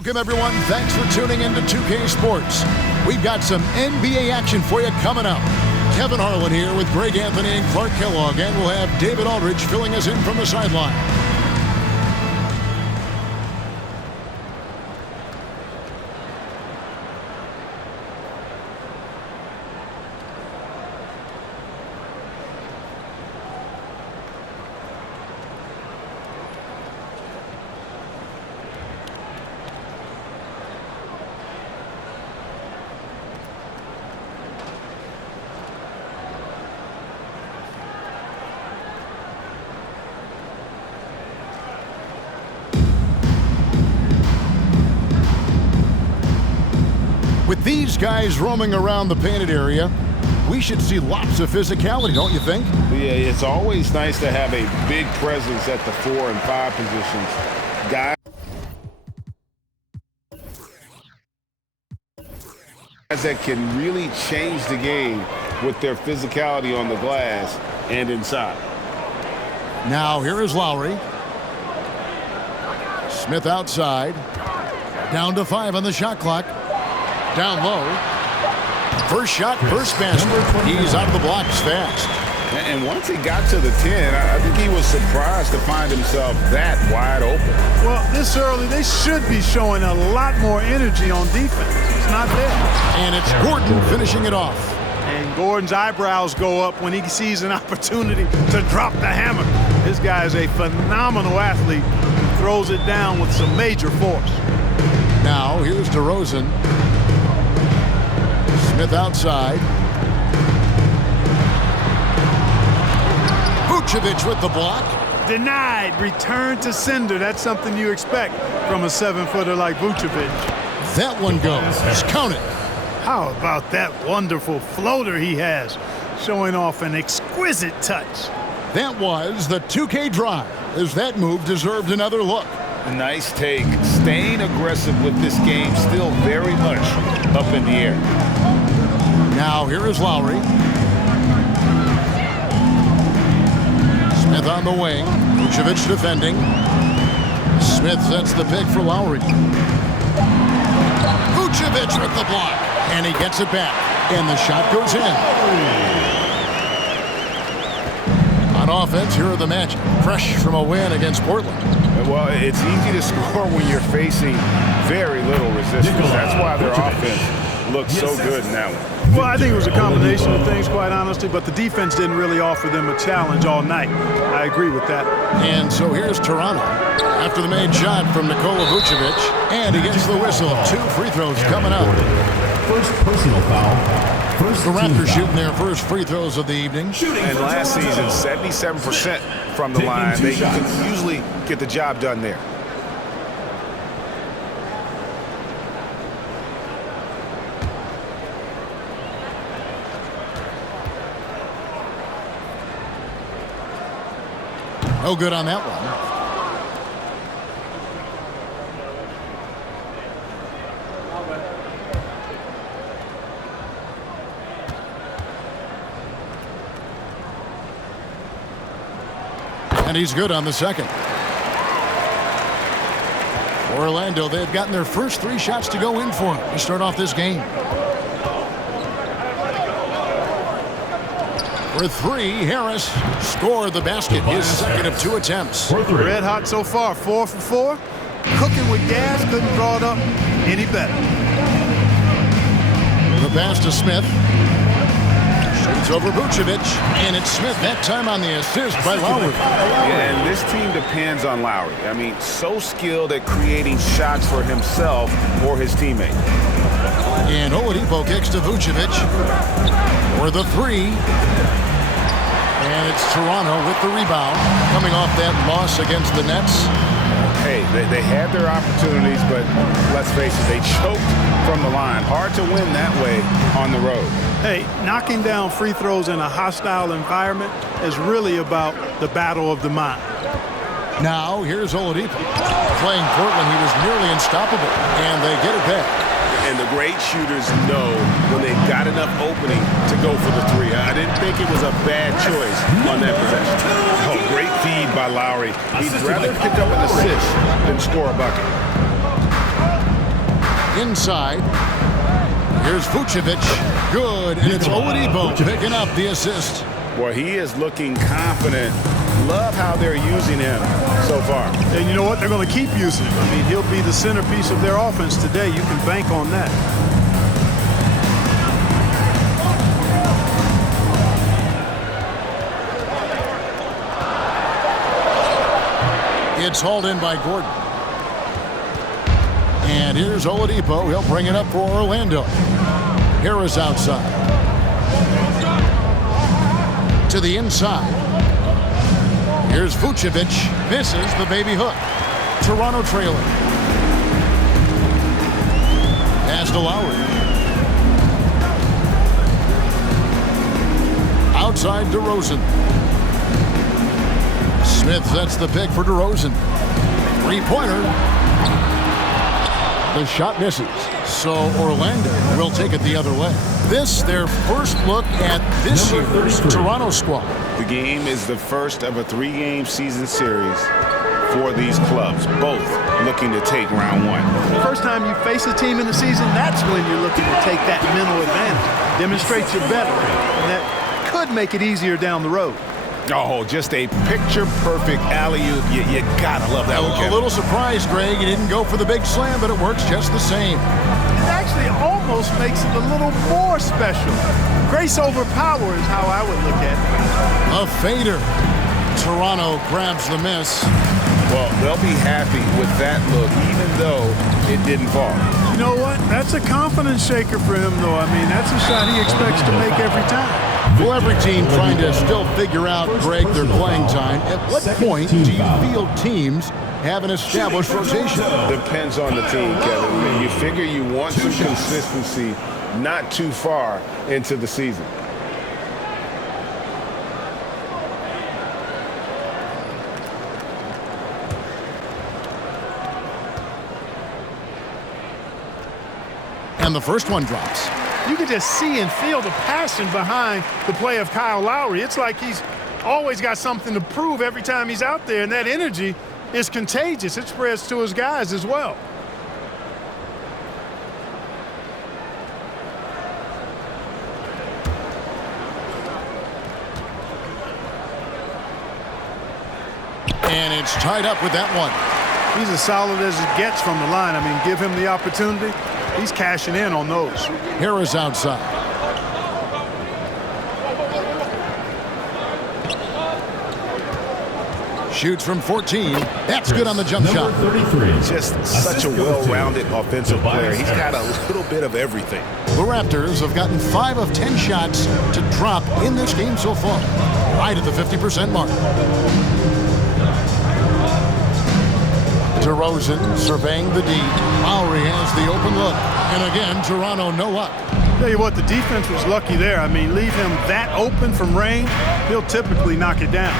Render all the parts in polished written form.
Welcome, everyone. Thanks for tuning in to 2K Sports. We've got some NBA action for you coming up. Kevin Harlan here with Greg Anthony and Clark Kellogg, and we'll have David Aldridge filling us in from the sideline. With these guys roaming around the painted area, we should see lots of physicality, don't you think? Yeah, it's always nice to have a big presence at the 4 and 5 positions. Guys that can really change the game with their physicality on the glass and inside. Now here is Lowry. Smith outside. Down to 5 on the shot clock. Down low. First shot, first basket. He's out of the blocks fast. And once he got to the 10, I think he was surprised to find himself that wide open. Well, this early, they should be showing a lot more energy on defense. It's not there. And it's Gordon finishing it off. And Gordon's eyebrows go up when he sees an opportunity to drop the hammer. This guy is a phenomenal athlete who throws it down with some major force. Now, here's DeRozan. Smith outside. Vucevic with the block. Denied. Return to sender. That's something you expect from a 7-footer like Vucevic. That one goes. Count it. How about that wonderful floater he has, showing off an exquisite touch. That was the 2K drive, as that move deserved another look. A nice take. Staying aggressive with this game, still very much up in the air. Now here is Lowry. Smith on the wing. Vucevic defending. Smith sets the pick for Lowry. Vucevic with the block. And he gets it back. And the shot goes in. On offense, here are the Magic. Fresh from a win against Portland. Well, it's easy to score when you're facing very little resistance. That's why their offense looks so good in that one. Well, I think it was a combination of things, quite honestly, but the defense didn't really offer them a challenge all night. I agree with that. And so here's Toronto. After the made shot from Nikola Vucevic, and he gets the whistle. 2 free throws coming up. First personal foul. The Raptors shooting their first free throws of the evening. And last season, 77% from the line. They can usually get the job done there. No good on that one. And he's good on the second. Orlando, they've gotten their first 3 shots to go in for him to start off this game. For 3, Harris scored the basket, his second of 2 attempts. Red hot so far, 4 for 4. Cooking with gas, couldn't draw it up any better. The pass to Smith. Shoots over Vucevic, and it's Smith that time on the assist by Lowry. Yeah, and this team depends on Lowry. I mean, so skilled at creating shots for himself or his teammate. And Oladipo kicks to Vucevic for the 3. And it's Toronto with the rebound, coming off that loss against the Nets. Hey, they had their opportunities, but let's face it, they choked from the line. Hard to win that way on the road. Hey, knocking down free throws in a hostile environment is really about the battle of the mind. Now, here's Oladipo. Playing Portland, he was nearly unstoppable, and they get it back. And the great shooters know when they've got enough opening to go for the 3. I didn't think it was a bad choice on that possession. Oh, great feed by Lowry. He'd rather pick up an assist than score a bucket. Inside. Here's Vucevic. Good, and it's Oladipo picking up the assist. Boy, he is looking confident. Love how they're using him so far. And you know what? They're going to keep using him. I mean, he'll be the centerpiece of their offense today. You can bank on that. It's hauled in by Gordon. And here's Oladipo. He'll bring it up for Orlando. Harris outside. To the inside. Here's Vucevic. Misses the baby hook. Toronto trailing. Pass to Lowry. Outside DeRozan. Smith sets the pick for DeRozan. Three-pointer. The shot misses. So Orlando will take it the other way. This, their first look at this year's Toronto squad. The game is the first of a 3-game season series for these clubs, both looking to take round one. The first time you face a team in the season, that's when you're looking to take that mental advantage. Demonstrate you're better, and that could make it easier down the road. Oh, just a picture-perfect alley-oop. You gotta love that one, Kevin. A little surprised, Greg. He didn't go for the big slam, but it works just the same. It actually almost makes it a little more special. Grace over power is how I would look at it. A fader. Toronto grabs the miss. Well, they'll be happy with that look, even though it didn't fall. You know what? That's a confidence shaker for him, though. I mean, that's a shot he expects to make every time. Well, every team trying to still figure out, Greg, their playing time. At what point do you feel teams have an established rotation? Depends on the team, Kevin. You figure you want some consistency not too far into the season. And the first one drops. You can just see and feel the passion behind the play of Kyle Lowry. It's like he's always got something to prove every time he's out there, and that energy is contagious. It spreads to his guys as well. And it's tied up with that one. He's as solid as it gets from the line. I mean, give him the opportunity. He's cashing in on those. Harris outside. Shoots from 14. That's good on the jump shot. 33. Just such a well-rounded offensive player. He's got a little bit of everything. The Raptors have gotten 5 of 10 shots to drop in this game so far. Right at the 50% mark. DeRozan surveying the D. Lowry has the open look. And again, Toronto no up. Tell you what, the defense was lucky there. I mean, leave him that open from range, he'll typically knock it down.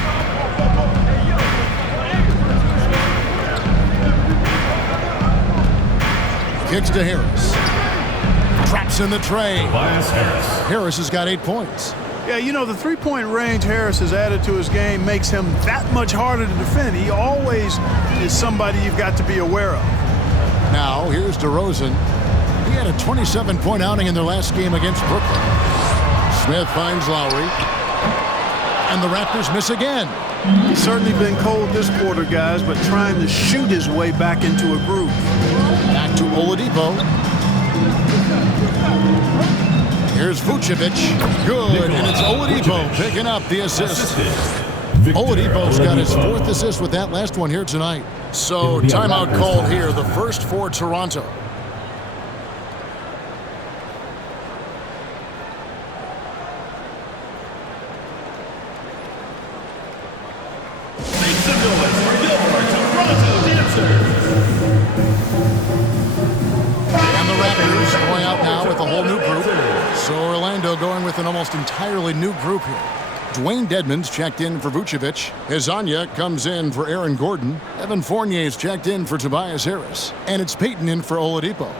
Kicks to Harris. Traps in the tray. Tobias Harris. Harris has got 8 points. Yeah, you know, the three-point range Harris has added to his game makes him that much harder to defend. He always is somebody you've got to be aware of. Now, here's DeRozan. He had a 27-point outing in their last game against Brooklyn. Smith finds Lowry. And the Raptors miss again. He's certainly been cold this quarter, guys, but trying to shoot his way back into a groove. Back to Oladipo. Here's Vucevic. Good, and it's Oladipo picking up the assist. Oladipo's got his 4th assist with that last one here tonight. So timeout called here, the first for Toronto. Make some noise for your Toronto Dancers. And the Raptors going out now with a whole new group. So Orlando going with an almost entirely new group here. Dwayne Dedmon's checked in for Vucevic. Hezonja comes in for Aaron Gordon. Evan Fournier's checked in for Tobias Harris. And it's Payton in for Oladipo.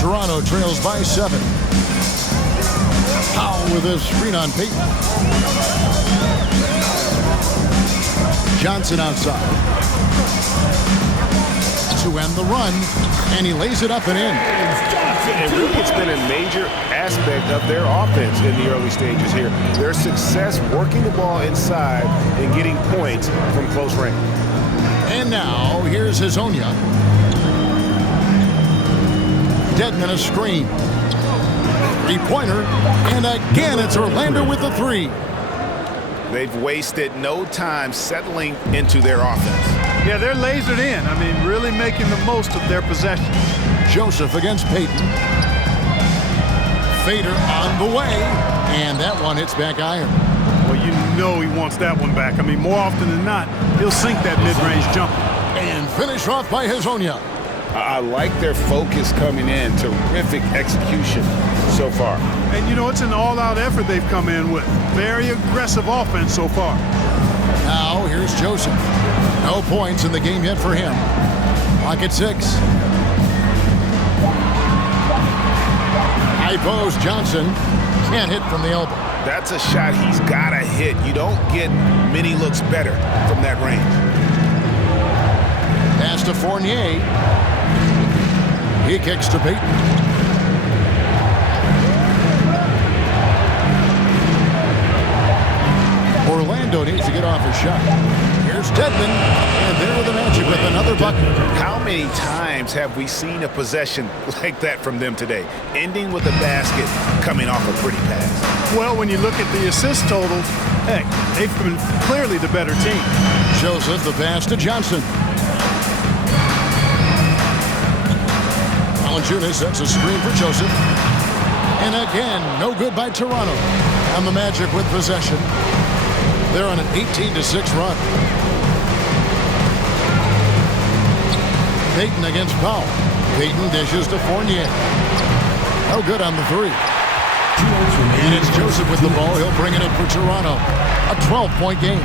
Toronto trails by 7. Powell with a screen on Payton. Johnson outside to end the run, and he lays it up and in. And really, it's been a major aspect of their offense in the early stages here. Their success working the ball inside and getting points from close range. And now, here's Hezonja. Dedmon a screen. Three-pointer, and again it's Orlando with the three. They've wasted no time settling into their offense. Yeah, they're lasered in. I mean, really making the most of their possession. Joseph against Payton. Fader on the way, and that one hits back iron. Well, you know he wants that one back. I mean, more often than not, he'll sink that mid-range jumper. And finish off by Hezonja. I like their focus coming in. Terrific execution so far. And, you know, it's an all-out effort they've come in with. Very aggressive offense so far. Now, here's Joseph. No points in the game yet for him. Clock at 6. High post, Johnson. Can't hit from the elbow. That's a shot he's got to hit. You don't get many looks better from that range. Pass to Fournier. He kicks to Payton. Orlando needs to get off a shot. Here's Dedmon, and there with the Magic with another bucket. How many times have we seen a possession like that from them today? Ending with a basket, coming off a pretty pass. Well, when you look at the assist totals, heck, they've been clearly the better team. Joseph, the pass to Johnson. Valanciunas sets a screen for Joseph. And again, no good by Toronto. And the Magic with possession. They're on an 18-6 run. Payton against Powell. Payton dishes to Fournier. No good on the three. And it's Joseph with the ball. He'll bring it in for Toronto. A 12-point game.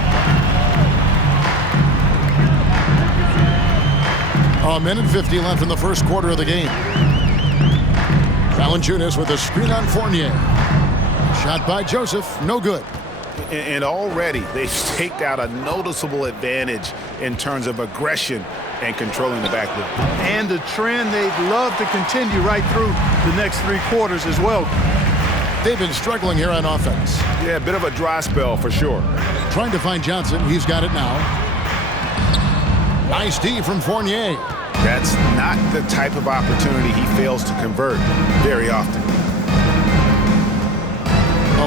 A minute 50 left in the first quarter of the game. Valanciunas with a screen on Fournier. Shot by Joseph, no good. And already they've staked out a noticeable advantage in terms of aggression and controlling the backcourt. And a trend they'd love to continue right through the next 3 quarters as well. They've been struggling here on offense. Yeah, a bit of a dry spell for sure. Trying to find Johnson. He's got it now. Nice D from Fournier. That's not the type of opportunity he fails to convert very often.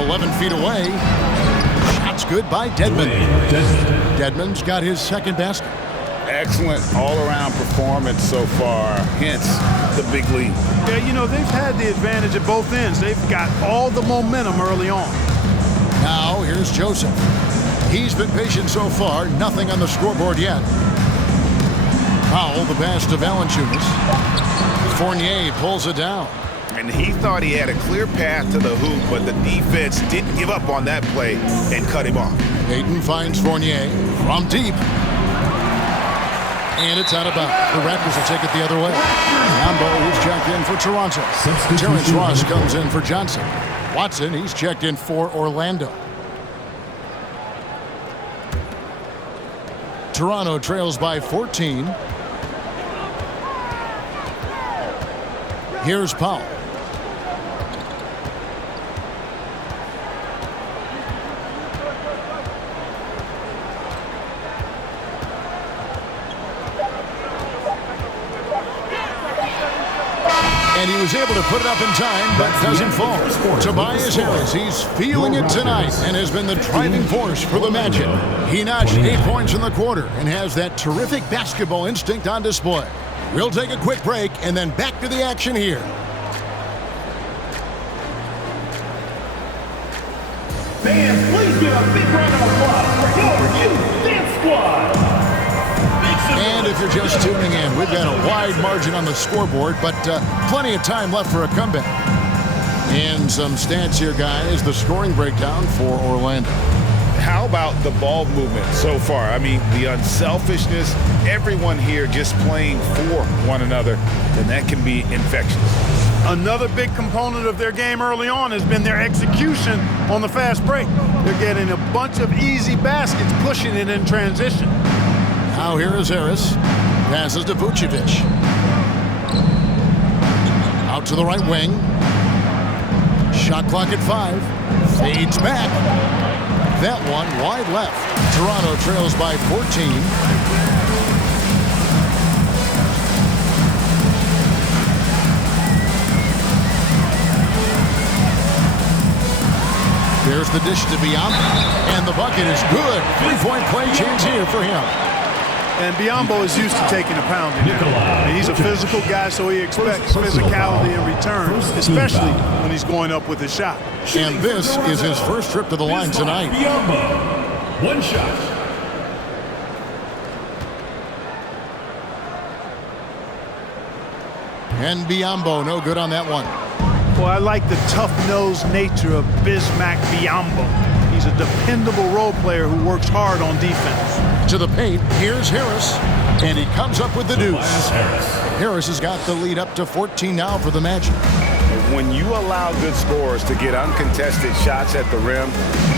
11 feet away. Shot's good by Dedmon. Dedmon's got his second basket. Excellent all-around performance so far, hence the big lead. Yeah, you know, they've had the advantage at both ends. They've got all the momentum early on. Now, here's Joseph. He's been patient so far. Nothing on the scoreboard yet. Powell, the pass to Valanciunas. Fournier pulls it down. And he thought he had a clear path to the hoop, but the defense didn't give up on that play and cut him off. Payton finds Fournier from deep. And it's out of bounds. The Raptors will take it the other way. Mambo, who's checked in for Toronto. Terrence Ross comes in for Johnson. Watson, he's checked in for Orlando. Toronto trails by 14. Here's Powell. And he was able to put it up in time, but doesn't fall. Tobias Harris, he's feeling it tonight and has been the driving force for the Magic. He notched 8 points in the quarter and has that terrific basketball instinct on display. We'll take a quick break and then back to the action here. Fans, please give a big round of applause for your youth dance squad. And if you're just tuning in, we've got a wide margin on the scoreboard, but plenty of time left for a comeback. And some stats here, guys. The scoring breakdown for Orlando. How about the ball movement so far? I mean, the unselfishness, everyone here just playing for one another, and that can be infectious. Another big component of their game early on has been their execution on the fast break. They're getting a bunch of easy baskets, pushing it in transition. Now here is Harris. Passes to Vucevic. Out to the right wing. Shot clock at 5. Fades back. That one wide left. Toronto trails by 14. There's the dish to Biyombo, and the bucket is good. 3-point play chance here for him. And Biyombo is used to taking a pounding. I mean, he's a physical guy, so he expects physicality in return, especially when he's going up with a shot. And this is his first trip to the line tonight. Biyombo, 1 shot. And Biyombo, no good on that one. Well, I like the tough-nosed nature of Bismack Biyombo. He's a dependable role player who works hard on defense. To the paint, here's Harris, and he comes up with the deuce. Harris has got the lead up to 14 now for the Magic. When you allow good scorers to get uncontested shots at the rim,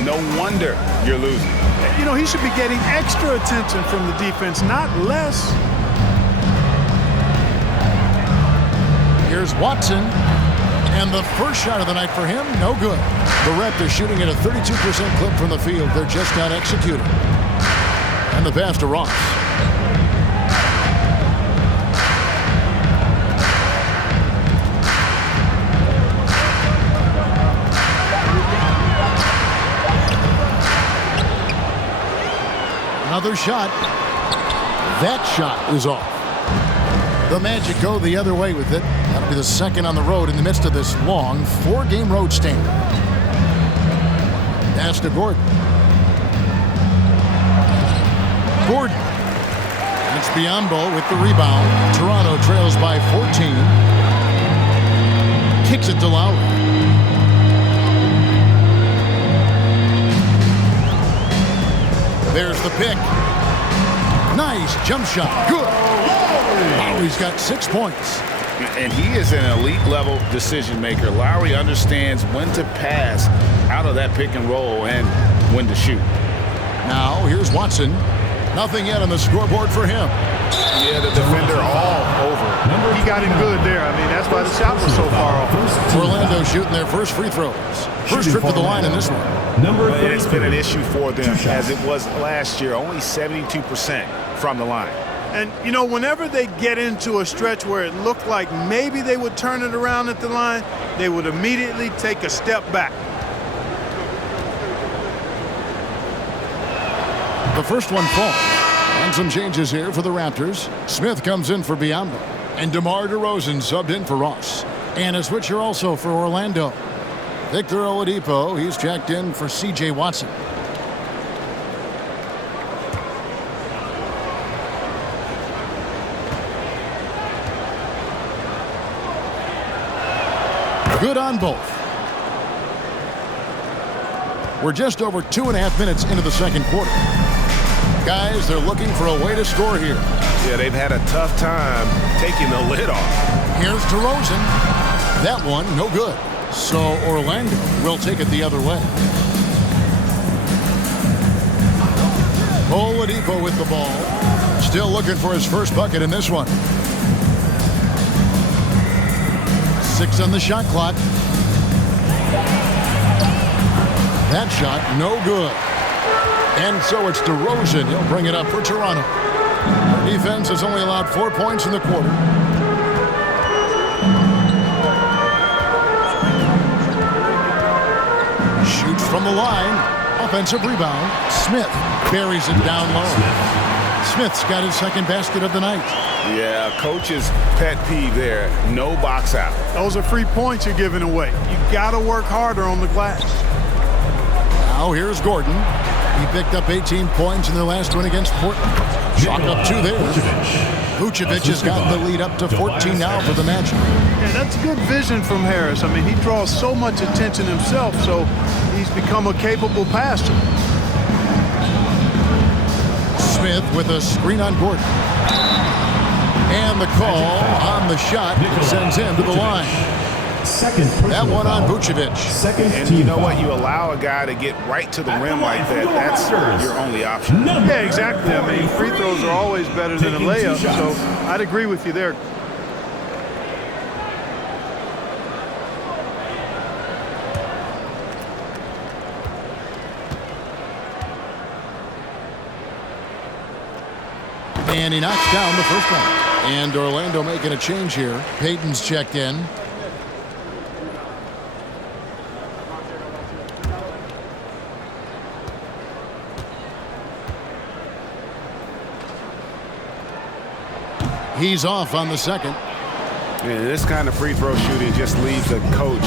no wonder you're losing. You know, he should be getting extra attention from the defense, not less. Here's Watson. And the first shot of the night for him, no good. The Raptors shooting at a 32% clip from the field. They're just not executing. And the pass to Ross. Another shot. That shot is off. The Magic go the other way with it. That'll be the second on the road in the midst of this long 4-game road stand. Pass to Gordon. Gordon. It's Biyombo with the rebound. Toronto trails by 14. Kicks it to Lowry. There's the pick. Nice jump shot. Good. Lowry's got 6 points. And he is an elite-level decision maker. Lowry understands when to pass out of that pick and roll and when to shoot. Now, here's Watson. Nothing yet on the scoreboard for him. Yeah, the defender all over. He got him good there. I mean, that's why the shot was so far off. Orlando shooting their first free throws. First trip to the line in this one. And it's been an issue for them, as it was last year, only 72% from the line. And, you know, whenever they get into a stretch where it looked like maybe they would turn it around at the line, they would immediately take a step back. The first one falls. And some changes here for the Raptors. Smith comes in for Biyombo. And DeMar DeRozan subbed in for Ross. And a switcher also for Orlando. Victor Oladipo, he's checked in for C.J. Watson. Good on both. We're just over 2.5 minutes into the second quarter. Guys, they're looking for a way to score here. Yeah, they've had a tough time taking the lid off. Here's DeRozan. That one, no good. So Orlando will take it the other way. Oladipo with the ball. Still looking for his first bucket in this one. 6 on the shot clock. That shot, no good. And so it's DeRozan. He'll bring it up for Toronto. Their defense has only allowed 4 points in the quarter. Shoots from the line. Offensive rebound. Smith buries it down low. Smith's got his second basket of the night. Yeah, coach's pet peeve there. No box out. Those are free points you're giving away. You got to work harder on the glass. Now here's Gordon. He picked up 18 points in their last win against Portland. Chalk up 2 there. Vucevic has got the lead up to 14 now for the Magic. Yeah, that's good vision from Harris. I mean, he draws so much attention himself, so he's become a capable passer. Smith with a screen on Gordon. And the call on the shot sends him to the line. Second That one on Vucevic. And you know what? You allow a guy to get right to the rim like that. That's your only option. Yeah, exactly. I mean, free throws are always better than a layup, so I'd agree with you there. And he knocks down the first one. And Orlando making a change here. Payton's checked in. He's off on the second. And this kind of free throw shooting just leaves the coach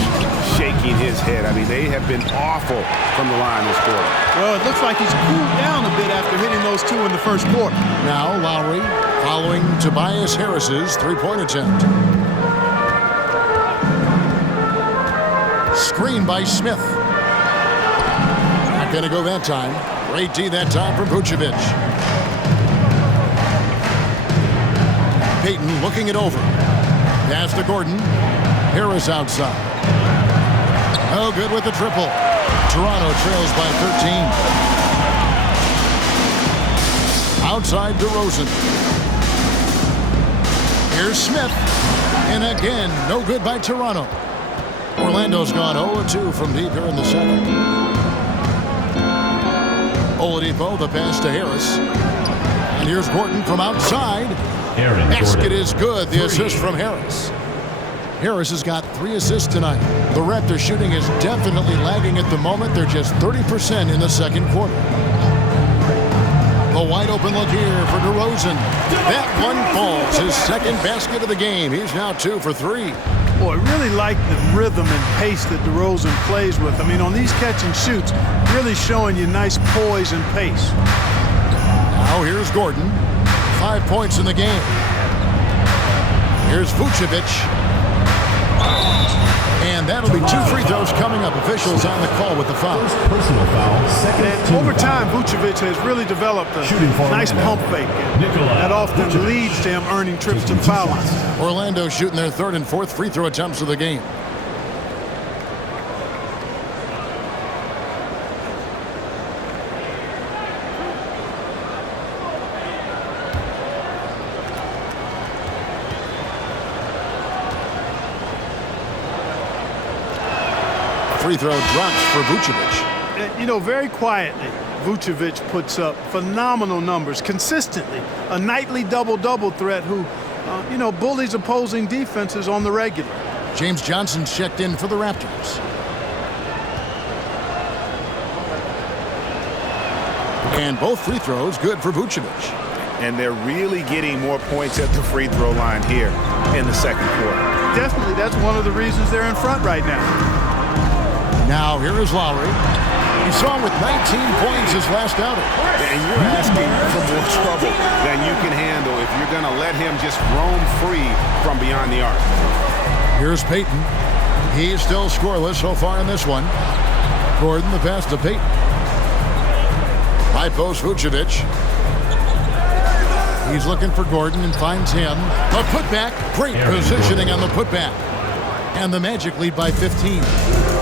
shaking his head. I mean, they have been awful from the line this quarter. Well, it looks like he's cooled down a bit after hitting those two in the first quarter. Now Lowry following Tobias Harris's three-point attempt. Screen by Smith. Not going to go that time. Great D that time from Vucevic. Payton looking it over. Pass to Gordon. Harris outside. Oh, good with the triple. Toronto trails by 13. Outside DeRozan. Here's Smith. And again, no good by Toronto. Orlando's gone 0-2 from deep here in the second. Oladipo, the pass to Harris. And here's Gordon from outside. Basket is good. The assist from Harris. Harris has got 3 assists tonight. The Raptors shooting is definitely lagging at the moment. They're just 30% in the second quarter. A wide open look here for DeRozan. That one falls. His second basket of the game. He's now 2 for 3. Boy, I really like the rhythm and pace that DeRozan plays with. I mean, on these catch and shoots, really showing you nice poise and pace. Now here's Gordon. 5 points in the game. Here's Vucevic. And that'll be 2 free throws coming up. Officials on the call with the foul. Personal foul. Second. And over time, Vucevic has really developed a nice pump fake. That often leads to him earning trips to the foul line. Orlando shooting their 3rd and 4th free throw attempts of the game. Free throw drops for Vucevic. You know, very quietly, Vucevic puts up phenomenal numbers consistently. A nightly double-double threat who, you know, bullies opposing defenses on the regular. James Johnson's checked in for the Raptors. And both free throws good for Vucevic. And they're really getting more points at the free throw line here in the second quarter. Definitely, that's one of the reasons they're in front right now. Now here is Lowry. You saw him with 19 points his last outing. And you're asking for more trouble than you can handle if you're going to let him just roam free from beyond the arc. Here's Payton. He's still scoreless so far in this one. Gordon, the pass to Payton. High post Vucevic. He's looking for Gordon and finds him. A putback. Great positioning on the putback. And the Magic lead by 15.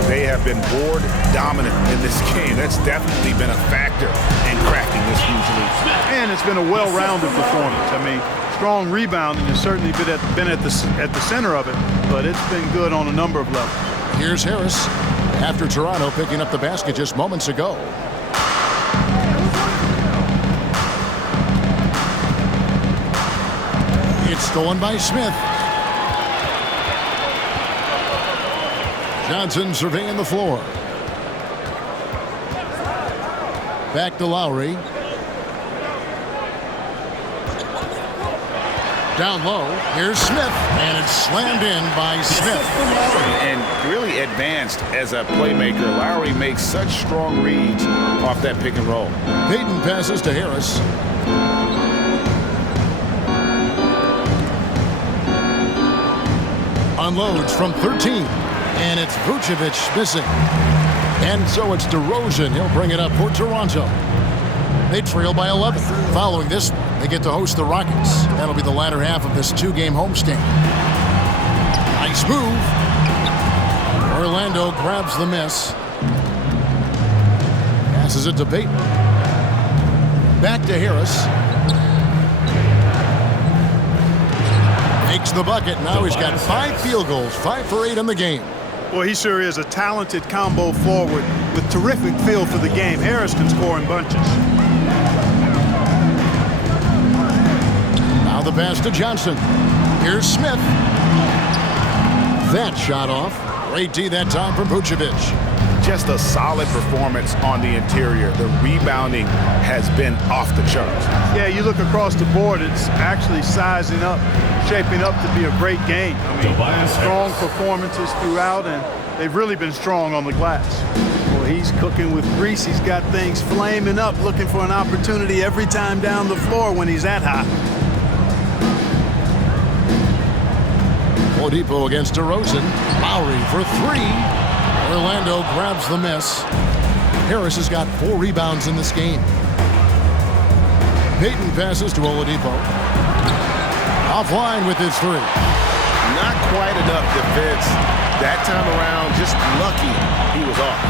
They have been board dominant in this game. That's definitely been a factor in cracking this huge lead. And it's been a well-rounded performance. I mean, strong rebounding has certainly been at the center of it, but it's been good on a number of levels. Here's Harris after Toronto picking up the basket just moments ago. It's stolen by Smith. Johnson surveying the floor. Back to Lowry. Down low. Here's Smith. And it's slammed in by Smith. And really advanced as a playmaker. Lowry makes such strong reads off that pick and roll. Payton passes to Harris. Unloads from 13. And it's Vucevic missing. And so it's DeRozan. He'll bring it up for Toronto. They trail by 11. Following this, they get to host the Rockets. That'll be the latter half of this 2-game homestand. Nice move. Orlando grabs the miss. Passes it to Peyton. Back to Harris. Makes the bucket. Now he's got 5 field goals, 5 for 8 in the game. Well, he sure is a talented combo forward with terrific feel for the game. Harris can score in bunches. Now the pass to Johnson. Here's Smith. That shot off. Great D that time from Vucevic. Just a solid performance on the interior. The rebounding has been off the charts. Yeah, you look across the board, it's actually sizing up, shaping up to be a great game. I mean, strong performances throughout, and they've really been strong on the glass. Well, he's cooking with grease. He's got things flaming up, looking for an opportunity every time down the floor when he's that hot. Oladipo against DeRozan. Lowry for 3. Orlando grabs the miss. Harris has got 4 rebounds in this game. Peyton passes to Oladipo. Offline with his 3. Not quite enough defense that time around. Just lucky he was off.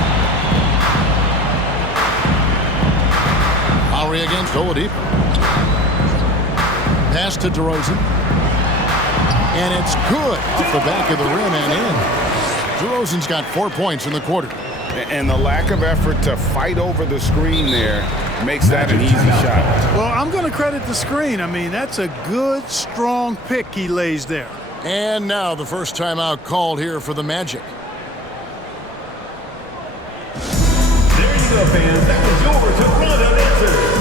Lowry against Oladipo. Pass to DeRozan. And it's good off the back of the rim and in. DeRozan's got 4 points in the quarter. And the lack of effort to fight over the screen there makes that an easy shot. Well, I'm going to credit the screen. I mean, that's a good, strong pick he lays there. And now the first timeout called here for the Magic. There you go, fans. That was your Toronto answer.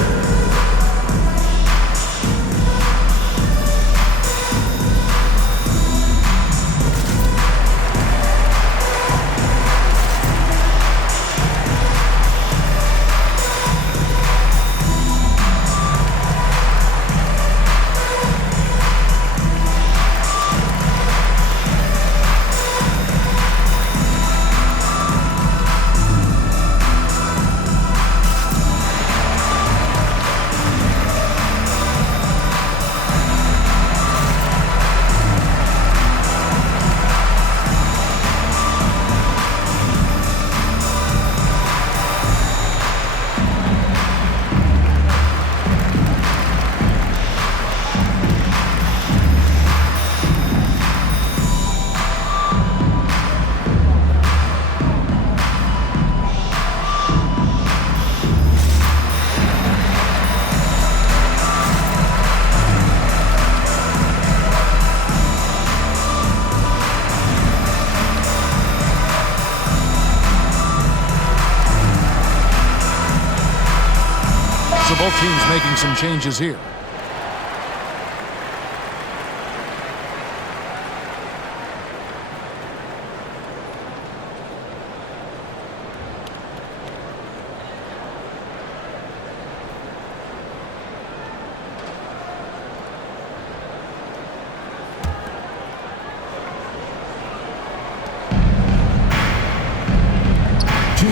Both teams making some changes here.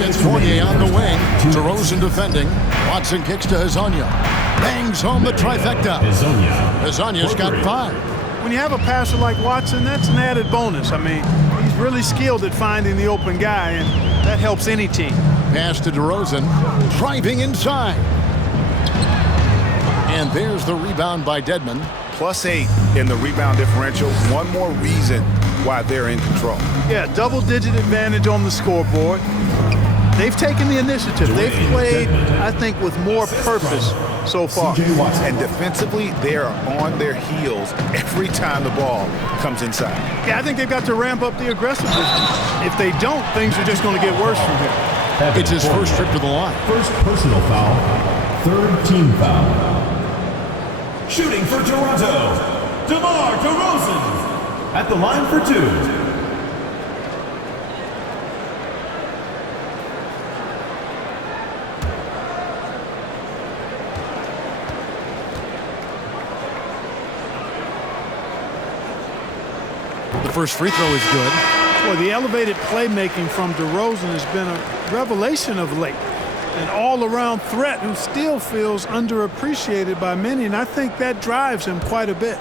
It's Fournier on the wing. DeRozan defending. Watson kicks to Hezonja. Bangs home the trifecta. Hezonja's got 5. When you have a passer like Watson, that's an added bonus. I mean, he's really skilled at finding the open guy, and that helps any team. Pass to DeRozan. Driving inside. And there's the rebound by Dedmon. +8 in the rebound differential. One more reason why they're in control. Yeah, double-digit advantage on the scoreboard. They've taken the initiative. They've played, I think, with more purpose so far. And defensively, they are on their heels every time the ball comes inside. Yeah, I think they've got to ramp up the aggressiveness. If they don't, things are just going to get worse from here. It's his first trip to the line. First personal foul, third team foul. Shooting for Toronto, DeMar DeRozan. At the line for 2. The first free throw is good. Well, the elevated playmaking from DeRozan has been a revelation of late. An all-around threat who still feels underappreciated by many, and I think that drives him quite a bit.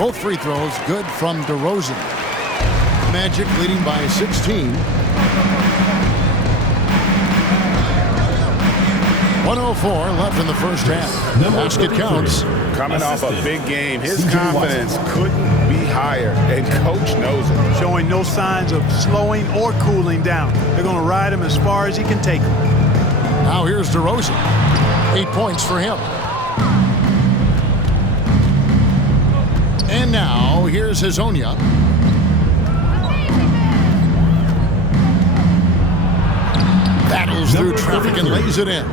Both free throws good from DeRozan. Magic leading by 16. 104 left in the first half. Basket counts. Coming off a big game, his confidence couldn't be higher, and Coach knows it. Showing no signs of slowing or cooling down. They're going to ride him as far as he can take him. Now here's DeRozan. 8 points for him. And now here's Hezonja. Battles through traffic and lays it in.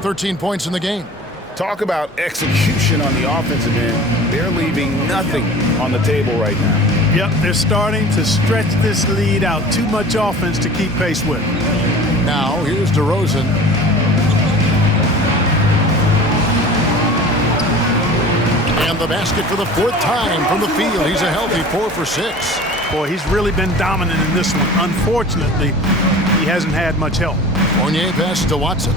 13 points in the game. Talk about execution on the offensive end. They're leaving nothing on the table right now. Yep, they're starting to stretch this lead out. Too much offense to keep pace with. Now here's DeRozan. And the basket for the 4th time from the field. He's a healthy 4 for 6. Boy, he's really been dominant in this one. Unfortunately, he hasn't had much help. Fournier pass to Watson.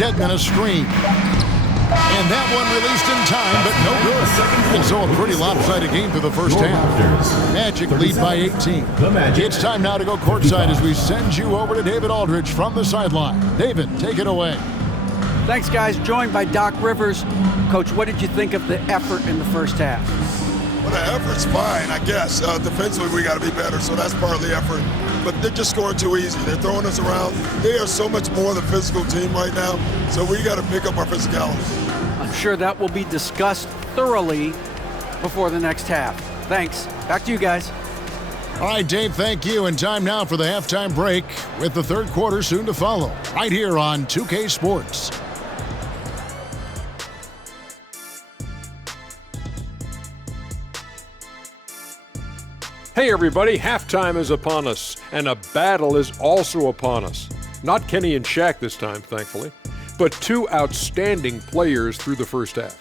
Dedmon a screen. And that one released in time, but no good. And so a pretty lopsided game through the first half. Magic lead by 18. It's time now to go courtside as we send you over to David Aldridge from the sideline. David, take it away. Thanks, guys. Joined by Doc Rivers. Coach, what did you think of the effort in the first half? Well, the effort's fine, I guess. Defensively, we got to be better, so that's part of the effort. But they're just scoring too easy. They're throwing us around. They are so much more the physical team right now, so we got to pick up our physicality. I'm sure that will be discussed thoroughly before the next half. Thanks. Back to you guys. All right, Dave, thank you. And time now for the halftime break with the third quarter soon to follow. Right here on 2K Sports. Hey everybody, halftime is upon us, and a battle is also upon us. Not Kenny and Shaq this time, thankfully, but 2 outstanding players through the first half.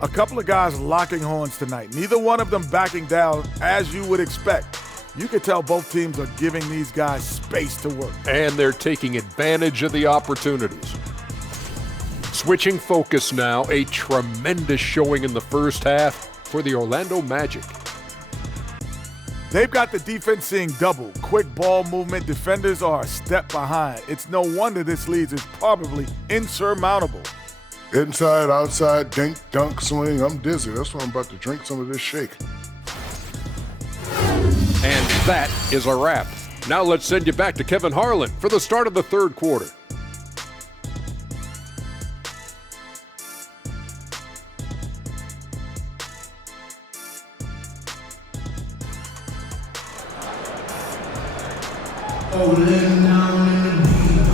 A couple of guys locking horns tonight. Neither one of them backing down as you would expect. You could tell both teams are giving these guys space to work. And they're taking advantage of the opportunities. Switching focus now, a tremendous showing in the first half for the Orlando Magic. They've got the defense seeing double. Quick ball movement. Defenders are a step behind. It's no wonder this lead is probably insurmountable. Inside, outside, dink, dunk, swing. I'm dizzy. That's why I'm about to drink some of this shake. And that is a wrap. Now let's send you back to Kevin Harlan for the start of the third quarter.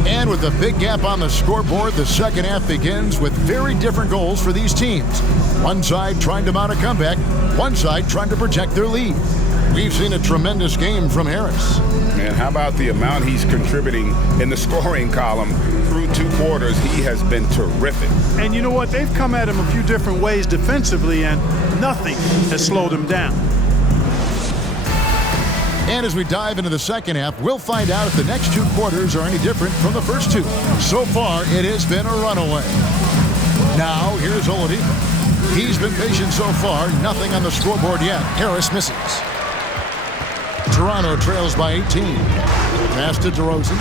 And with a big gap on the scoreboard, the second half begins with very different goals for these teams. One side trying to mount a comeback, one side trying to protect their lead. We've seen a tremendous game from Harris. And how about the amount he's contributing in the scoring column through 2 quarters? He has been terrific. And you know what? They've come at him a few different ways defensively, and nothing has slowed him down. And as we dive into the second half, we'll find out if the next 2 quarters are any different from the first 2. So far, it has been a runaway. Now, here's Oladipo. He's been patient so far, nothing on the scoreboard yet. Harris misses. Toronto trails by 18. Pass to DeRozan.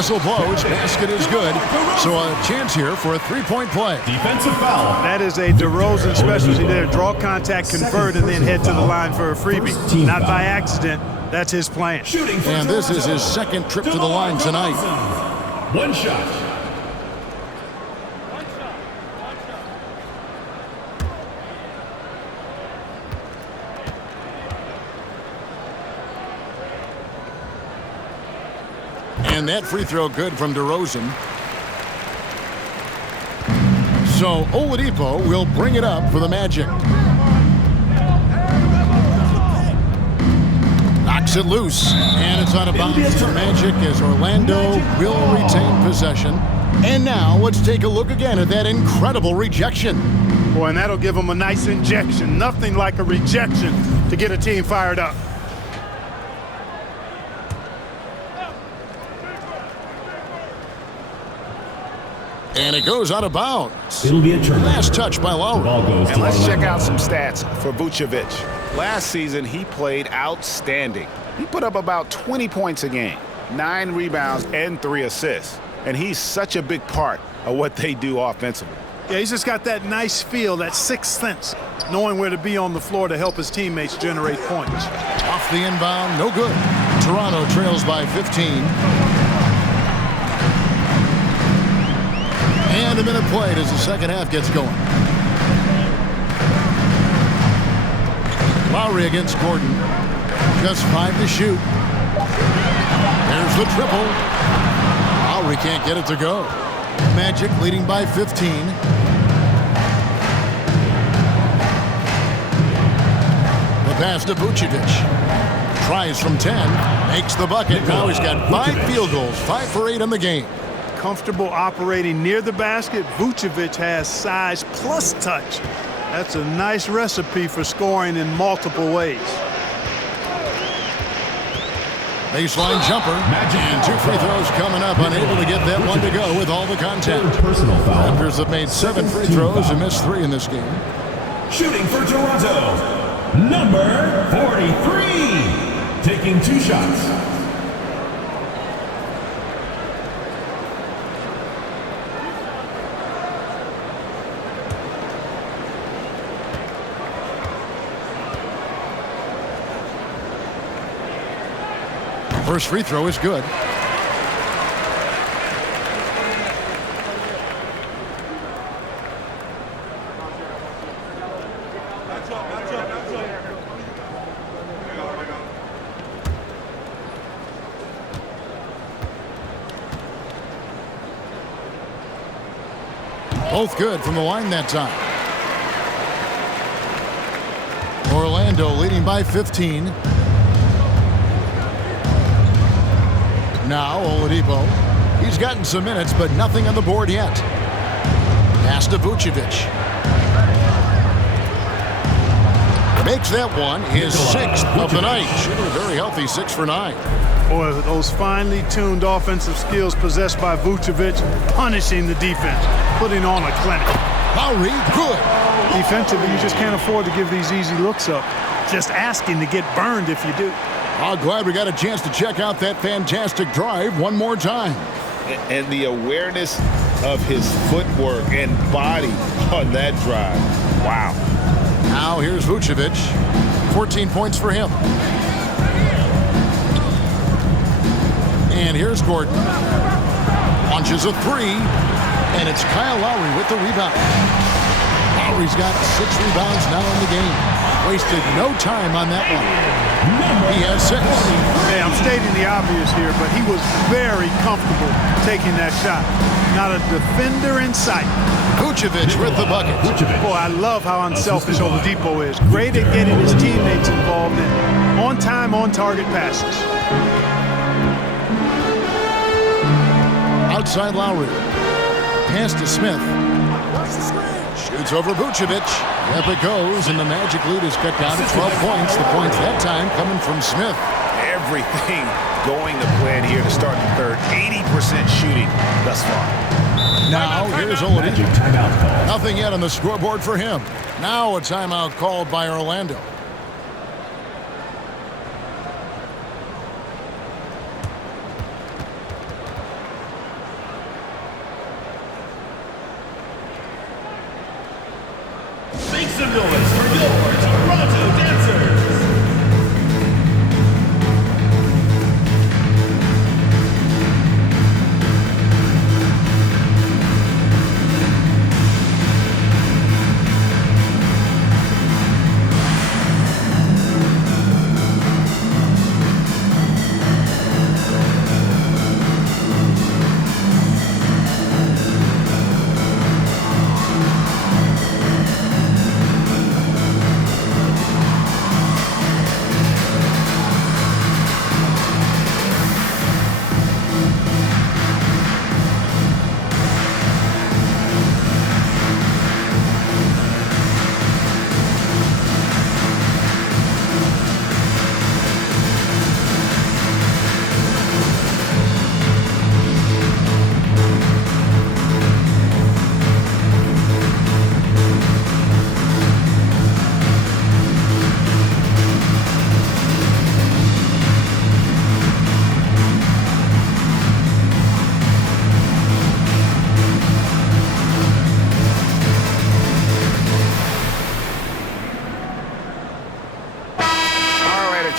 Whistle blows, basket is good. So a chance here for a 3-point play. Defensive foul. That is a DeRozan specialty there. Draw contact, convert, and then head to the line for a freebie. Not by accident. That's his plan. And this is his second trip to the line tonight. One shot. And that free throw good from DeRozan. So Oladipo will bring it up for the Magic. Knocks it loose, and it's out of bounds to the Magic as Orlando will retain possession. And now let's take a look again at that incredible rejection. Boy, and that'll give them a nice injection. Nothing like a rejection to get a team fired up. And it goes out of bounds. It'll be a turn. Last touch by Lowry. Ball goes And to let's check Orlando. out some stats for Vucevic. Last season, he played outstanding. He put up about 20 points a game, 9 rebounds, and 3 assists. And he's such a big part of what they do offensively. Yeah, he's just got that nice feel, that sixth sense, knowing where to be on the floor to help his teammates generate points. Off the inbound, no good. Toronto trails by 15. And a minute played as the second half gets going. Lowry against Gordon. Just 5 to shoot. There's the triple. Lowry can't get it to go. Magic leading by 15. The pass to Vucevic. Tries from 10. Makes the bucket. Now he's got 5 field goals. 5 for 8 in the game. Comfortable operating near the basket. Vucevic has size plus touch. That's a nice recipe for scoring in multiple ways. Baseline jumper. And 2 free throws coming up. Unable to get that one to go with all the contact. Personal foul. Raptors have made 7 free throws and missed 3 in this game. Shooting for Toronto, number 43. Taking 2 shots. First free throw is good. Both good from the line that time. Orlando leading by 15. Now Oladipo. He's gotten some minutes, but nothing on the board yet. Pass to Vucevic. Makes that one his 6th of the night. Shooting a very healthy 6 for 9. Boy, those finely tuned offensive skills possessed by Vucevic, punishing the defense, putting on a clinic. Lowry, good. Defensively, you just can't afford to give these easy looks up. Just asking to get burned if you do. I'm glad we got a chance to check out that fantastic drive one more time. And the awareness of his footwork and body on that drive. Wow. Now here's Vucevic. 14 points for him. And here's Gordon. Launches a 3. And it's Kyle Lowry with the rebound. Lowry's got 6 rebounds now in the game. Wasted no time on that one. He has 6. Hey, I'm stating the obvious here, but he was very comfortable taking that shot. Not a defender in sight. Vucevic with the bucket. Boy, I love how unselfish Oladipo is. Great at getting his teammates involved in on-time, on-target passes. Outside Lowry. Pass to Smith. Shoots over Vucevic. Up it goes, and the Magic lead is cut down to 12 points. The points that time coming from Smith. Everything going to plan here to start the third. 80% shooting thus far. Now here's Oladipo. Timeout call. Nothing yet on the scoreboard for him. Now a timeout called by Orlando. Make some noise for your Toronto Dancers.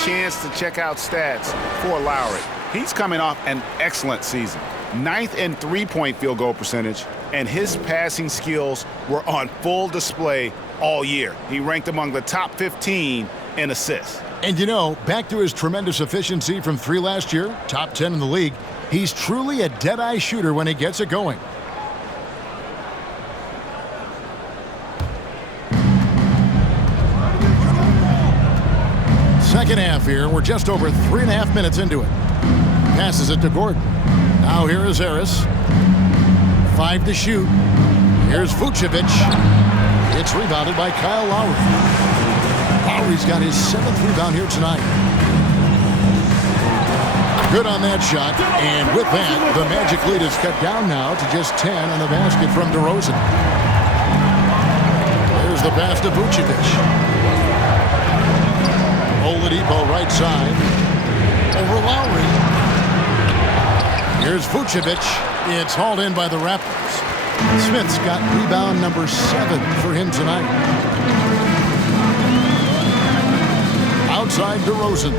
chance to check out stats for Lowry. He's coming off an excellent season. 9th in three-point field goal percentage, and his passing skills were on full display all year. He ranked among the top 15 in assists. And you know, back to his tremendous efficiency from 3 last year, top 10 in the league, he's truly a dead-eye shooter when he gets it going. Second half here. We're just over 3.5 minutes into it. Passes it to Gordon. Now here is Harris. 5 to shoot. Here's Vucevic. It's rebounded by Kyle Lowry. Lowry's got his 7th rebound here tonight. Good on that shot. And with that, the Magic lead is cut down now to just 10 on the basket from DeRozan. There's the pass to Vucevic. Oladipo right side. Over Lowry. Here's Vucevic. It's hauled in by the Raptors. Smith's got rebound number 7 for him tonight. Outside DeRozan.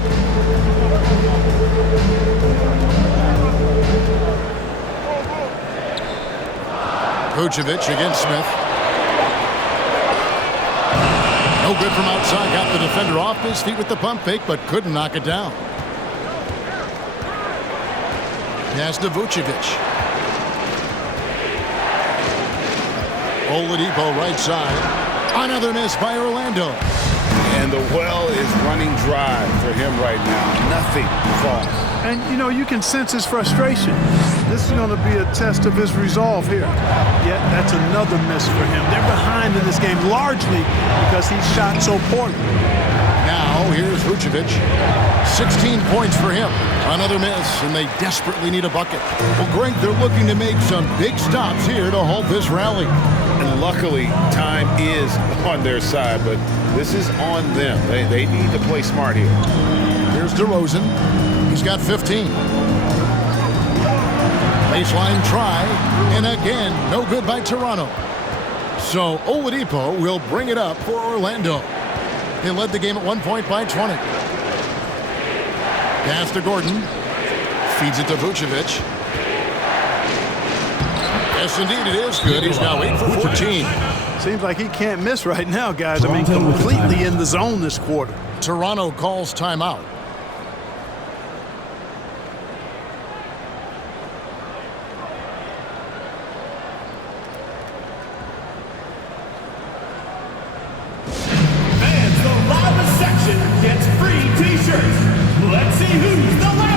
Vucevic against Smith. No good from outside. Got the defender off his feet with the pump fake, but couldn't knock it down. Pass to Vucevic. Oladipo right side. Another miss by Orlando. And the well is running dry for him right now. Nothing falls. And, you know, you can sense his frustration. This is going to be a test of his resolve here. Yet that's another miss for him. They're behind in this game largely because he shot so poorly. Now here's Vucevic. 16 points for him. Another miss, and they desperately need a bucket. Well, Greg, they're looking to make some big stops here to halt this rally. And luckily, time is on their side, but this is on them. They need to play smart here. Here's DeRozan. He's got 15. Baseline try, and again, no good by Toronto. So Oladipo will bring it up for Orlando. They led the game at 1 point by 20. Pass to Gordon. Feeds it to Vucevic. Yes, indeed, it is good. He's now 8 for 14. Seems like he can't miss right now, guys. I mean, completely in the zone this quarter. Toronto calls timeout. And the loudest section gets free t-shirts. Let's see who's the loudest.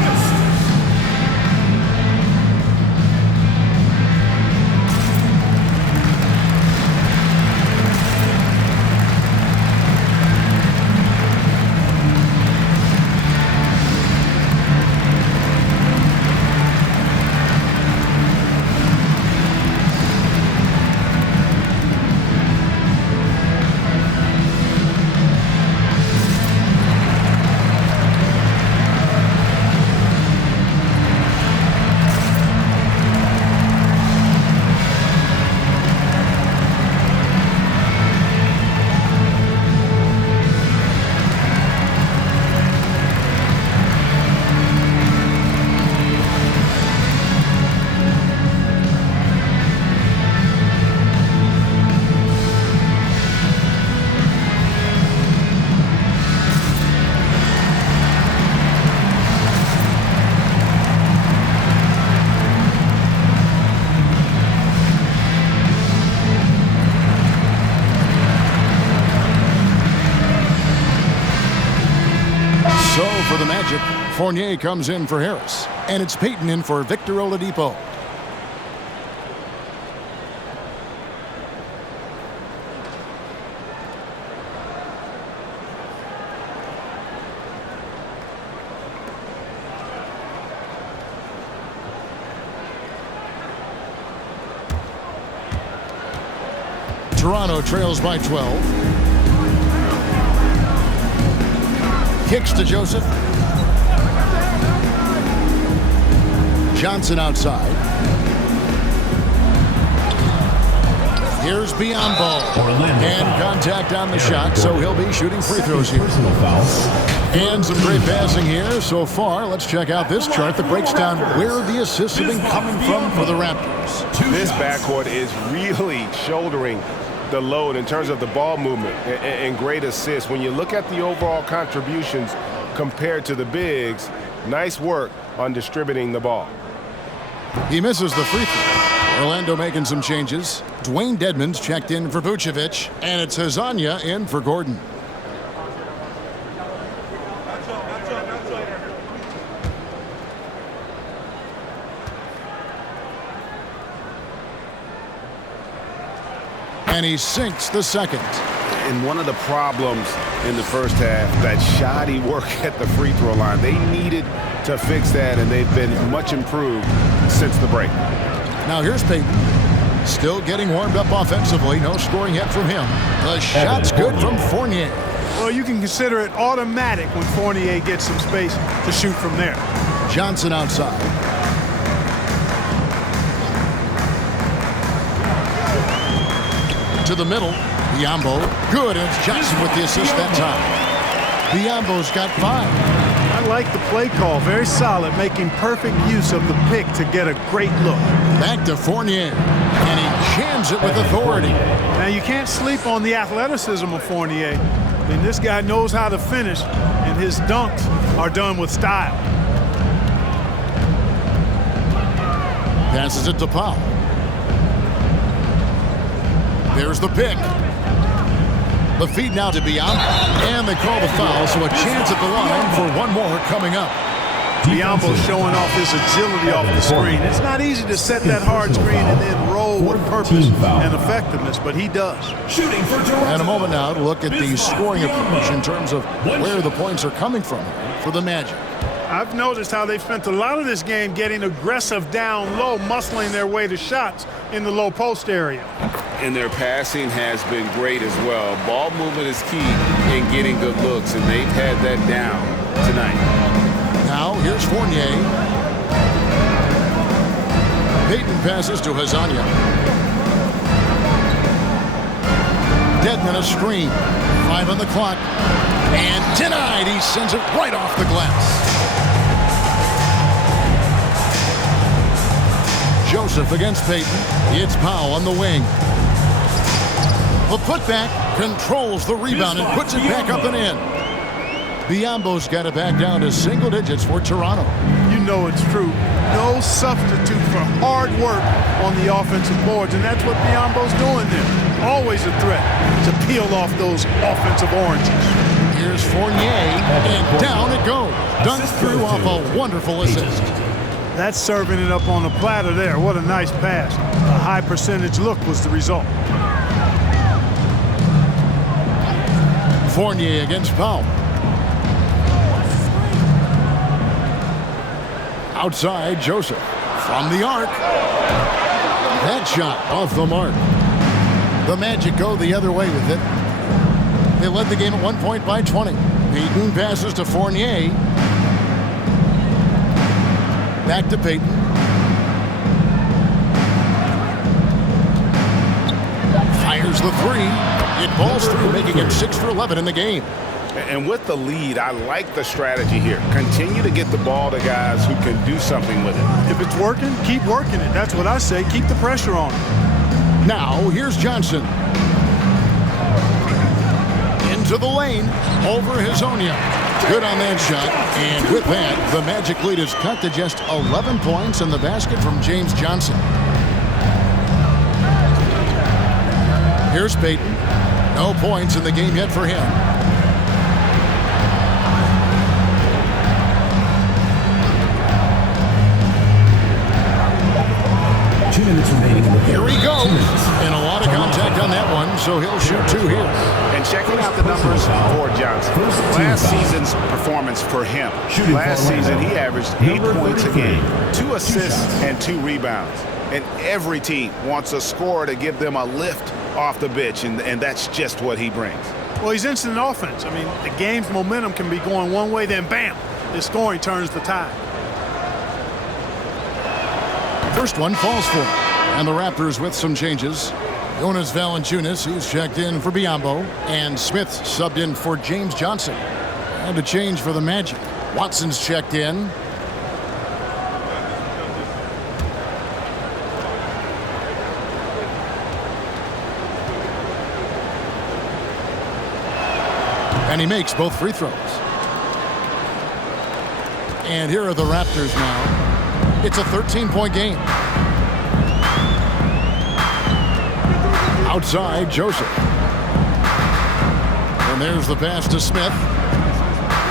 For the Magic, Fournier comes in for Harris, and it's Payton in for Victor Oladipo. Toronto trails by 12. Kicks to Joseph. Johnson outside. Here's Biyombo. And contact on the shot, so he'll be shooting free throws here. And some great passing here so far. Let's check out this chart that breaks down where the assists have been coming from for the Raptors. This backcourt is really shouldering the load in terms of the ball movement and great assists. When you look at the overall contributions compared to the bigs, nice work on distributing the ball. He misses the free throw. Orlando making some changes. Dwayne Dedmon's checked in for Vucevic, and it's Hezonja in for Gordon. And he sinks the second. And one of the problems in the first half, that shoddy work at the free throw line. They needed to fix that, and they've been much improved since the break. Now here's Payton. Still getting warmed up offensively. No scoring yet from him. The shot's good from Fournier. Well, you can consider it automatic when Fournier gets some space to shoot from there. Johnson outside. To the middle. Biyombo. Good, and it's Johnson with the assist that time. Biyombo's got 5. I like the play call. Very solid, making perfect use of the pick to get a great look. Back to Fournier, and he jams it with authority. Now, you can't sleep on the athleticism of Fournier. I mean, this guy knows how to finish, and his dunks are done with style. Passes it to Powell. There's the pick. The feed now to Biyombo. And they call the foul, so a chance at the line for one more coming up. Biyombo showing off his agility off the screen. It's not easy to set that hard screen and then roll with purpose and effectiveness, but he does. Shooting for Toronto. And a moment now to look at the scoring approach in terms of where the points are coming from for the Magic. I've noticed how they've spent a lot of this game getting aggressive down low, muscling their way to shots in the low post area. And their passing has been great as well. Ball movement is key in getting good looks, and they've had that down tonight. Now, here's Fournier. Payton passes to Hezonja. Dedmon a screen. 5 on the clock. And denied. He sends it right off the glass. Joseph against Payton. It's Powell on the wing. The putback controls the rebound and puts it back up and in. Biyombo's got it back down to single digits for Toronto. You know it's true. No substitute for hard work on the offensive boards, and that's what Biyombo's doing there. Always a threat to peel off those offensive oranges. Here's Fournier, and down it goes. Dunked through off a wonderful assist. That's serving it up on a platter there. What a nice pass. A high percentage look was the result. Fournier against Powell. Outside, Joseph. From the arc. That shot off the mark. The Magic go the other way with it. They led the game at 1 point by 20. Payton passes to Fournier. Back to Payton. Fires the 3. It balls through, making him 6 for 11 in the game. And with the lead, I like the strategy here. Continue to get the ball to guys who can do something with it. If it's working, keep working it. That's what I say. Keep the pressure on it. Now, here's Johnson. Into the lane. Over Hezonja. Good on that shot. And with that, the Magic lead is cut to just 11 points in the basket from James Johnson. Here's Payton. No points in the game yet for him. Here he goes. And a lot of contact on that one, so he'll shoot 2 here. And checking out the numbers for Johnson. Last season's performance for him. Last season, he averaged 8 points a game, 2 assists, and 2 rebounds. And every team wants a scorer to give them a lift off the bench, and that's just what he brings. Well, he's instant offense. I mean, the game's momentum can be going one way, then bam, his scoring turns the tide. First one falls for him. And the Raptors with some changes. Jonas Valanciunas, who's checked in for Biyombo, and Smith subbed in for James Johnson. And a change for the Magic. Watson's checked in. And he makes both free throws. And here are the Raptors now. It's a 13-point game. Outside, Joseph. And there's the pass to Smith.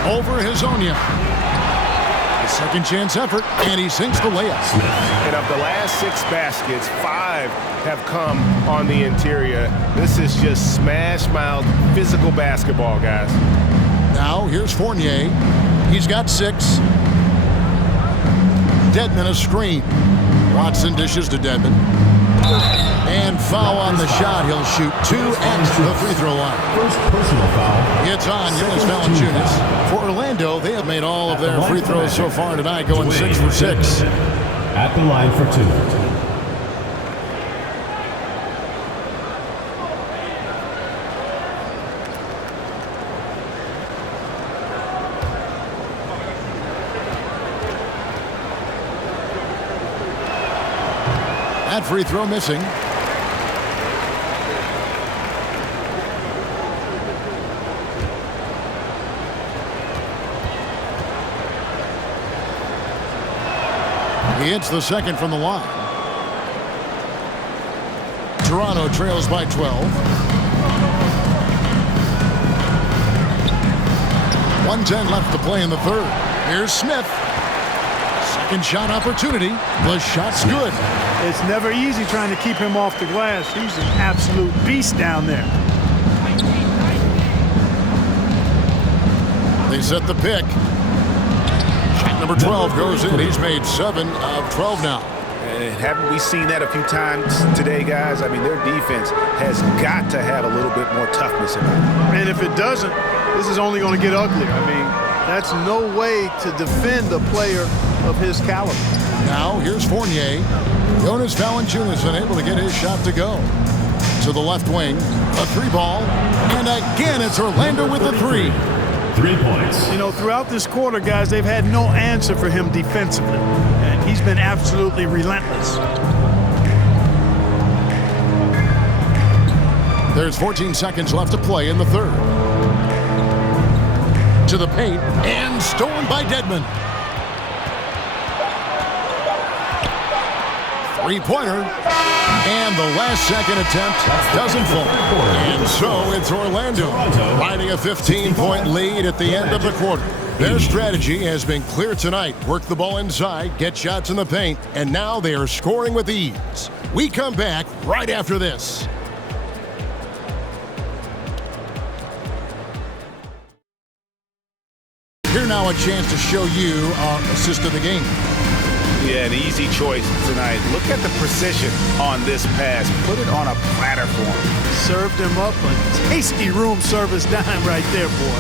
Over Hezonja. A second chance effort, and he sinks the layup. And of the last 6 baskets, 5 have come on the interior. This is just smash-mouth physical basketball, guys. Now, here's Fournier. He's got 6. Dedmon a screen. Watson dishes to Dedmon. And foul on the shot. He'll shoot 2 at the free throw line. First personal foul. It's on Jonas Valanciunas. For Orlando, they have made all of their free throws so far tonight, going 6 for 6. At the line for 2. That free throw missing. He hits the second from the line. Toronto trails by 12. 1:10 left to play in the third. Here's Smith. Second shot opportunity. The shot's good. It's never easy trying to keep him off the glass. He's an absolute beast down there. They set the pick. Shot number 12 goes in. He's made 7 of 12 now. And haven't we seen that a few times today, guys? I mean, their defense has got to have a little bit more toughness about it. And if it doesn't, this is only going to get uglier. I mean, that's no way to defend a player of his caliber. Now, here's Fournier. Jonas Valanciunas unable to get his shot to go. To the left wing, a 3-ball, and again it's Orlando with the 3. 3 points. You know, throughout this quarter, guys, they've had no answer for him defensively, and he's been absolutely relentless. There's 14 seconds left to play in the third. To the paint, and stolen by Dedmon. Three-pointer, and the last second attempt doesn't fall. And so it's Orlando riding a 15-point lead at the end of the quarter. Their strategy has been clear tonight. Work the ball inside, get shots in the paint, and now they are scoring with ease. We come back right after this. Here now a chance to show you our assist of the game. Yeah, an easy choice tonight. Look at the precision on this pass. Put it on a platter for him. Served him up a tasty room service dime right there, boy.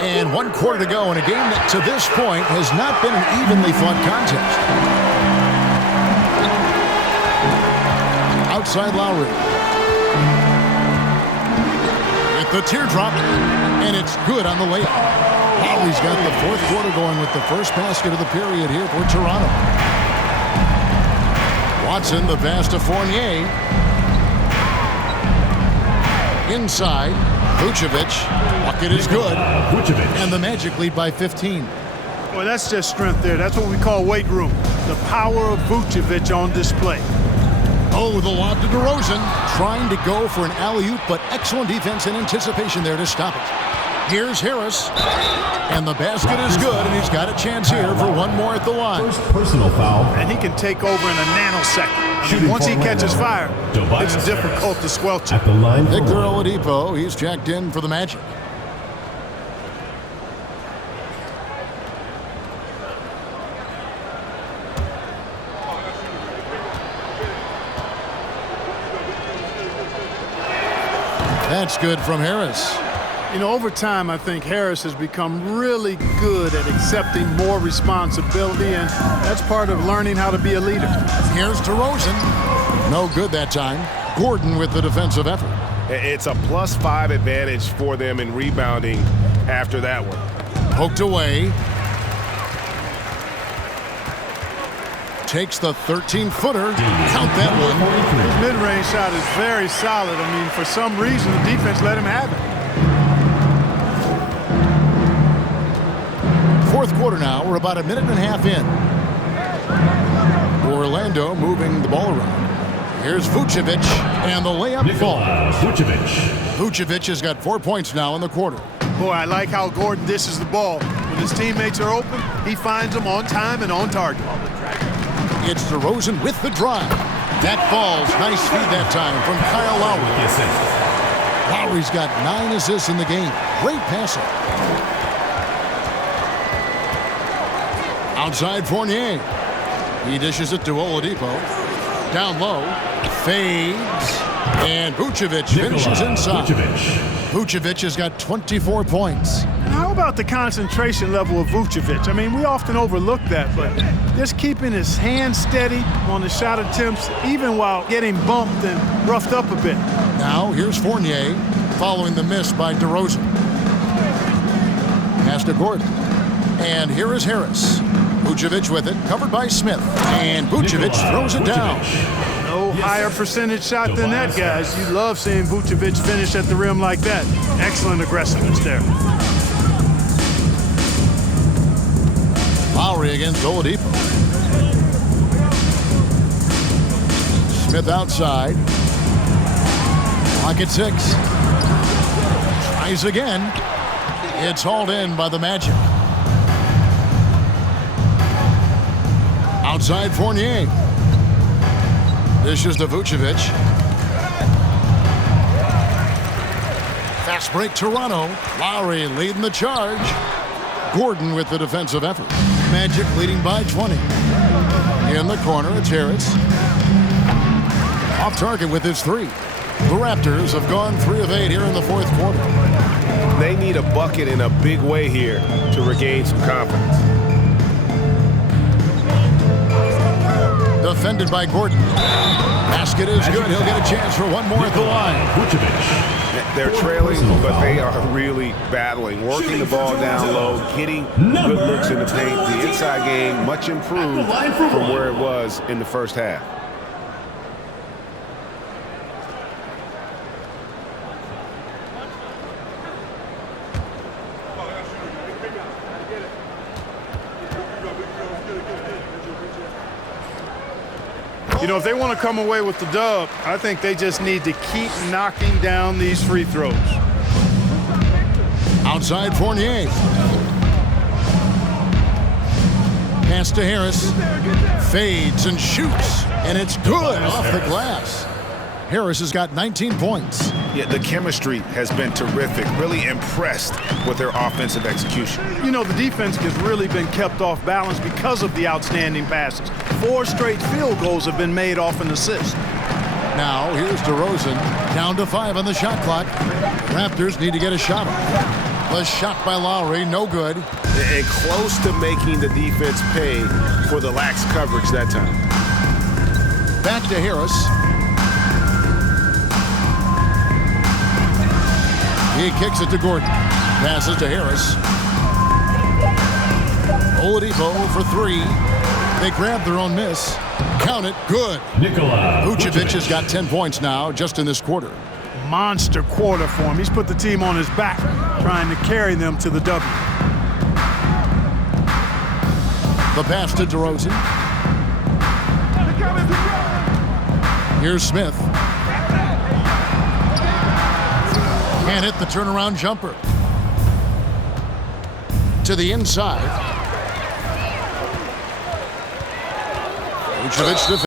And 1 quarter to go in a game that to this point has not been an evenly fought contest. Outside Lowry. With the teardrop, and it's good on the layup. Lowry's got the 4th quarter going with the first basket of the period here for Toronto. Watson, the pass to Fournier. Inside, Vucevic. Bucket is good. And the Magic lead by 15. Well, that's just strength there. That's what we call weight room. The power of Vucevic on display. Oh, the lob to DeRozan, trying to go for an alley-oop, but excellent defense and anticipation there to stop it. Here's Harris, and the basket is good, and he's got a chance here for one more at the line. First personal foul. And he can take over in a nanosecond. Once he catches fire, it's difficult to squelch it. At the line Victor Oladipo, he's checked in for the Magic. That's good from Harris. You know, over time, I think Harris has become really good at accepting more responsibility, and that's part of learning how to be a leader. Here's DeRozan. No good that time. Gordon with the defensive effort. It's a +5 advantage for them in rebounding after that one. Poked away. Takes the 13-footer. Count that one. His mid-range shot is very solid. I mean, for some reason, the defense let him have it. Fourth quarter now. We're about a minute and a half in. Orlando moving the ball around. Here's Vucevic, and the layup falls. Vucevic has got 4 points now in the quarter. Boy, I like how Gordon dishes the ball. When his teammates are open, he finds them on time and on target. It's DeRozan with the drive. That falls. Nice feed that time from Kyle Lowry. Lowry's got 9 assists in the game. Great passing. Outside Fournier. He dishes it to Oladipo. Down low. Fades. And Vucevic finishes inside. Vucevic has got 24 points. And how about the concentration level of Vucevic? I mean, we often overlook that, but just keeping his hands steady on the shot attempts, even while getting bumped and roughed up a bit. Now, here's Fournier following the miss by DeRozan. Pass to Gordon. And here is Harris. Vucevic with it, covered by Smith. And Vucevic throws it down. No higher percentage shot than that, guys. You love seeing Vucevic finish at the rim like that. Excellent aggressiveness there. Lowry against Oladipo. Smith outside. Clock at 6. Tries again. It's hauled in by the Magic. Outside Fournier. Dishes to Vucevic. Fast break Toronto. Lowry leading the charge. Gordon with the defensive effort. Magic leading by 20. In the corner, it's Harris. Off target with his 3. The Raptors have gone 3 of 8 here in the fourth quarter. They need a bucket in a big way here to regain some confidence. Defended by Gordon. Basket is good. He'll get a chance for one more at the line. They're trailing, but they are really battling, working the ball down low, getting good looks in the paint. The inside game much improved from where it was in the first half. You know, if they want to come away with the dub, I think they just need to keep knocking down these free throws. Outside Fournier. Pass to Harris. Fades and shoots. And it's good off the glass. Harris has got 19 points. Yeah, the chemistry has been terrific. Really impressed with their offensive execution. You know, the defense has really been kept off balance because of the outstanding passes. 4 straight field goals have been made off an assist. Now, here's DeRozan. Down to 5 on the shot clock. Raptors need to get a shot off. The shot by Lowry, no good. And close to making the defense pay for the lax coverage that time. Back to Harris. He kicks it to Gordon. Passes to Harris. Oladipo for 3. They grab their own miss. Count it. Good. Vucevic has got 10 points now just in this quarter. Monster quarter for him. He's put the team on his back, trying to carry them to the W. The pass to DeRozan. Here's Smith. Can't hit the turnaround jumper. To the inside. Vucevic